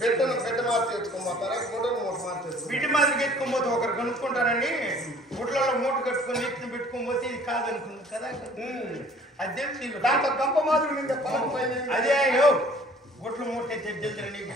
బిడ్డ మార్చి తెచ్చుకోపోతారా గుడ్డలు మూట మార్చి బిడ్డ మాదిరికి ఎత్తుకోపోతే ఒకరు కనుక్కుంటారండి. గుడ్లలో మూట కట్టుకొని ఎత్తుని పెట్టుకోపోతే ఇది కాదనుకున్నాను కదా. అదేం దాంట్లో గంప మాదిరి నిండే పాము పైన అదే గుడ్లు మూట తెచ్చి నీకు